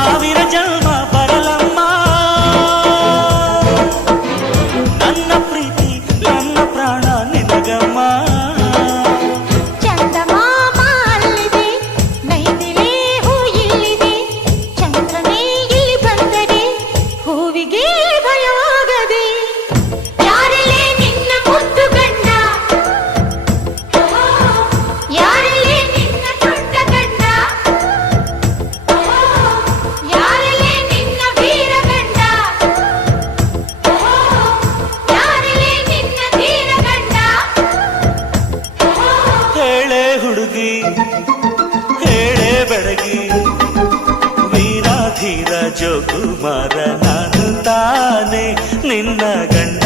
ಸಾವಿರ ಜನ್ಮ ಬರಲಮ್ಮ ನನ್ನ ಪ್ರೀತಿ ನನ್ನ ಪ್ರಾಣ ನಿನಗಮ್ಮ ಹುಡುಗಿ ಹೇಳೆ ಬೆಳಗಿ ವೀರಾಧೀರ ಜೋಕುಮಾರ ನಾನು ತಾನೆ ನಿನ್ನ ಗಂಡ